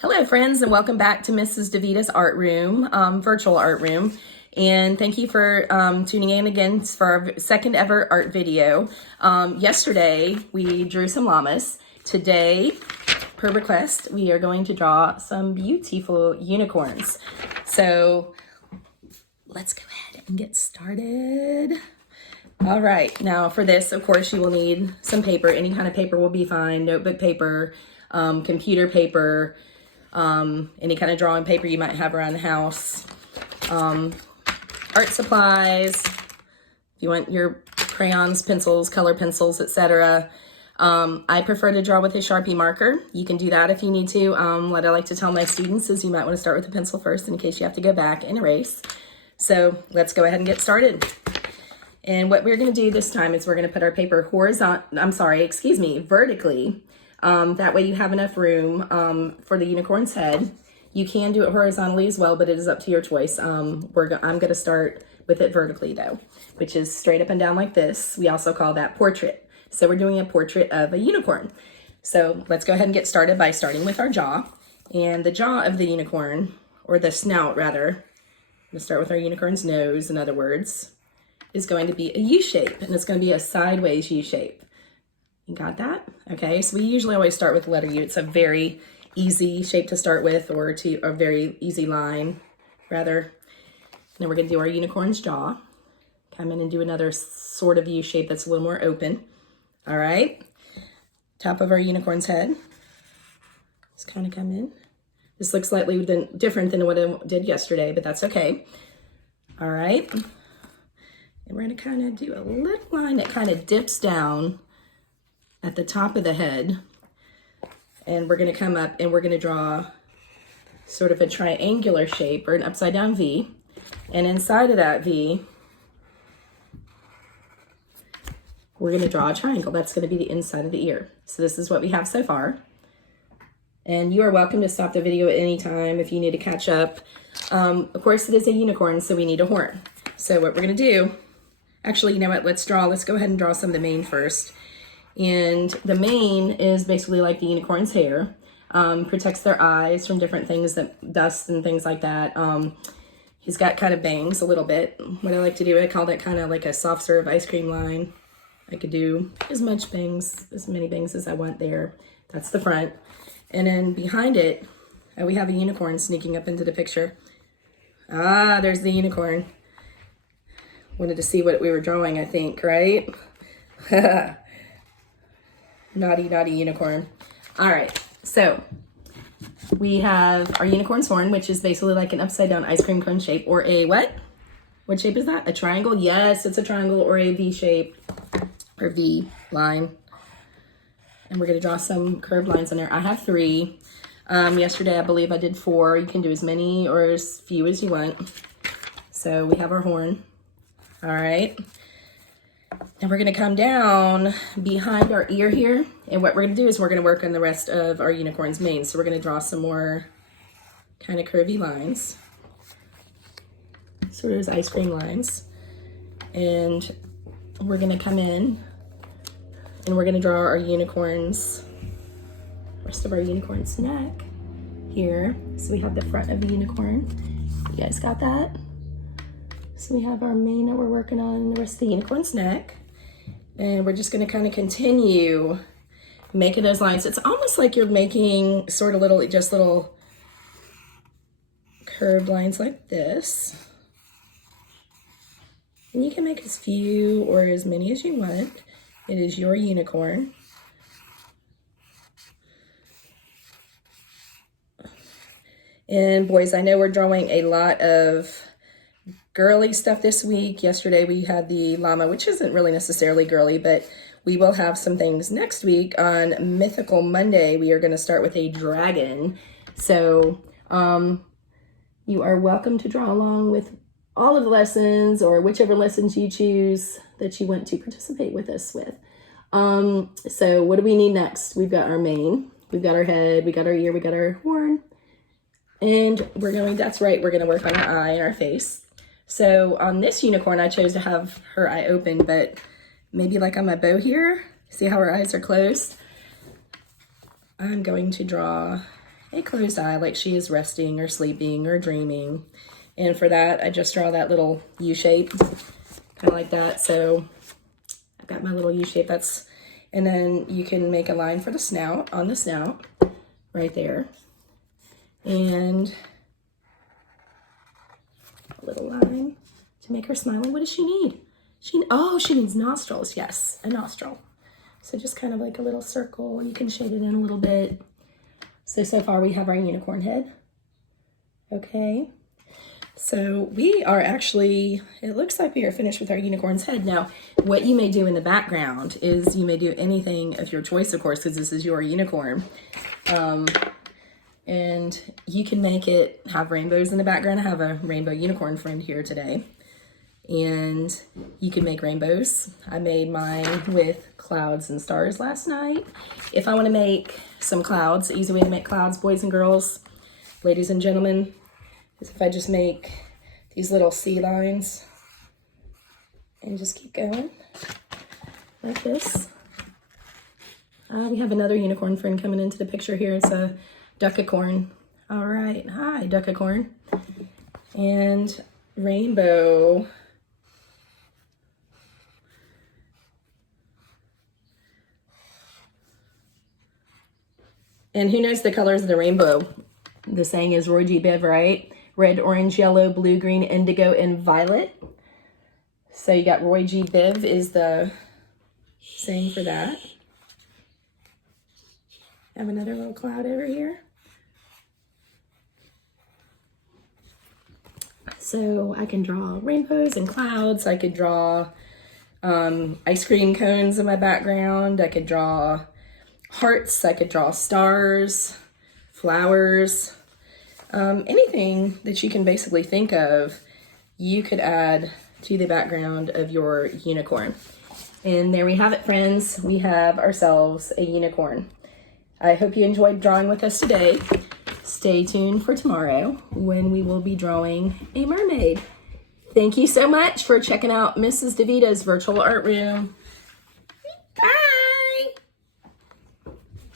Hello friends, and welcome back to Mrs. DeVita's art room, virtual art room. And thank you for tuning in again for our second ever art video. Yesterday we drew some llamas. Today, per request, we are going to draw some beautiful unicorns. So let's go ahead and get started. All right, now for this, of course, you will need some paper. Any kind of paper will be fine. Notebook paper, computer paper, any kind of drawing paper you might have around the house, art supplies, if you want your crayons, pencils, color pencils, etc. I prefer to draw with a Sharpie marker. You can do that if you need to. What I like to tell my students is you might want to start with a pencil first in case you have to go back and erase. So let's go ahead and get started. And what we're going to do this time is we're going to put our paper vertically. That way you have enough room for the unicorn's head. You can do it horizontally as well, but it is up to your choice. I'm going to start with it vertically though, which is straight up and down like this. We also call that portrait. So we're doing a portrait of a unicorn. So let's go ahead and get started by starting with our jaw. And the jaw of the unicorn, or the snout rather, I'm going to start with our unicorn's nose, in other words, is going to be a U shape, and it's going to be a sideways U shape. You got that? Okay, so we usually always start with the letter U. It's a very easy shape to start with, or to a very easy line, rather. Now we're going to do our unicorn's jaw. Come in and do another sort of U shape that's a little more open. All right, top of our unicorn's head. Just kind of come in. This looks slightly different than what I did yesterday, but that's okay. All right. And we're going to kind of do a little line that kind of dips down at the top of the head. And we're going to come up and we're going to draw sort of a triangular shape, or an upside down V. And inside of that V, we're going to draw a triangle. That's going to be the inside of the ear. So this is what we have so far. And you are welcome to stop the video at any time if you need to catch up. Of course, it is a unicorn, so we need a horn. So what we're going to do, actually, you know what, let's go ahead and draw some of the mane first. And the mane is basically like the unicorn's hair, protects their eyes from different things, dust and things like that. He's got kind of bangs a little bit. What I like to do, I call that kind of like a soft serve ice cream line. I could do as many bangs as I want there. That's the front. And then behind it, we have a unicorn sneaking up into the picture. Ah, there's the unicorn. Wanted to see what we were drawing, I think, right? Naughty, naughty unicorn. All right, so we have our unicorn's horn, which is basically like an upside down ice cream cone shape, or a what? What shape is that? A triangle? Yes, it's a triangle, or a V shape, or V line. And we're gonna draw some curved lines on there. I have 3. Yesterday, I believe I did 4. You can do as many or as few as you want. So we have our horn. All right. Now we're gonna come down behind our ear here. And what we're gonna do is we're gonna work on the rest of our unicorn's mane. So we're gonna draw some more kind of curvy lines. Sort of as ice cream lines. And we're gonna come in and we're gonna draw our rest of our unicorn's neck here. So we have the front of the unicorn. You guys got that? So we have our mane that we're working on, and the rest of the unicorn's neck. And we're just gonna kind of continue making those lines. It's almost like you're making sort of little curved lines like this. And you can make as few or as many as you want. It is your unicorn. And boys, I know we're drawing a lot of girly stuff this week. Yesterday we had the llama, which isn't really necessarily girly, but we will have some things next week. On Mythical Monday, we are going to start with a dragon. So you are welcome to draw along with all of the lessons, or whichever lessons you choose that you want to participate with us with. So what do we need next? We've got our mane, we've got our head, we got our ear, we got our horn, and we're going to work on our eye and our face. So on this unicorn, I chose to have her eye open, but maybe like on my bow here, see how her eyes are closed? I'm going to draw a closed eye, like she is resting or sleeping or dreaming. And for that, I just draw that little U shape, kind of like that. So I've got my little U shape. And then you can make a line for the snout, on the snout, right there. And a little line to make her smile. And what does she need? She needs nostrils. Yes, a nostril. So just kind of like a little circle. You can shade it in a little bit. So far we have our unicorn head. Okay. So we are actually, it looks like we are finished with our unicorn's head. Now, what you may do in the background is you may do anything of your choice, of course, because this is your unicorn. And you can make it have rainbows in the background. I have a rainbow unicorn friend here today. And you can make rainbows. I made mine with clouds and stars last night. If I want to make some clouds, the easy way to make clouds, boys and girls, ladies and gentlemen, is if I just make these little sea lines and just keep going like this. We have another unicorn friend coming into the picture here. It's a duckicorn. All right, hi duckicorn. And rainbow. And who knows the colors of the rainbow? The saying is Roy G. Biv, right? Red, orange, yellow, blue, green, indigo, and violet. So you got Roy G. Biv is the saying for that. I have another little cloud over here. So I can draw rainbows and clouds. I could draw ice cream cones in my background. I could draw hearts. I could draw stars, flowers. Anything that you can basically think of, you could add to the background of your unicorn. And there we have it, friends. We have ourselves a unicorn. I hope you enjoyed drawing with us today. Stay tuned for tomorrow when we will be drawing a mermaid. Thank you so much for checking out Mrs. DeVita's virtual art room.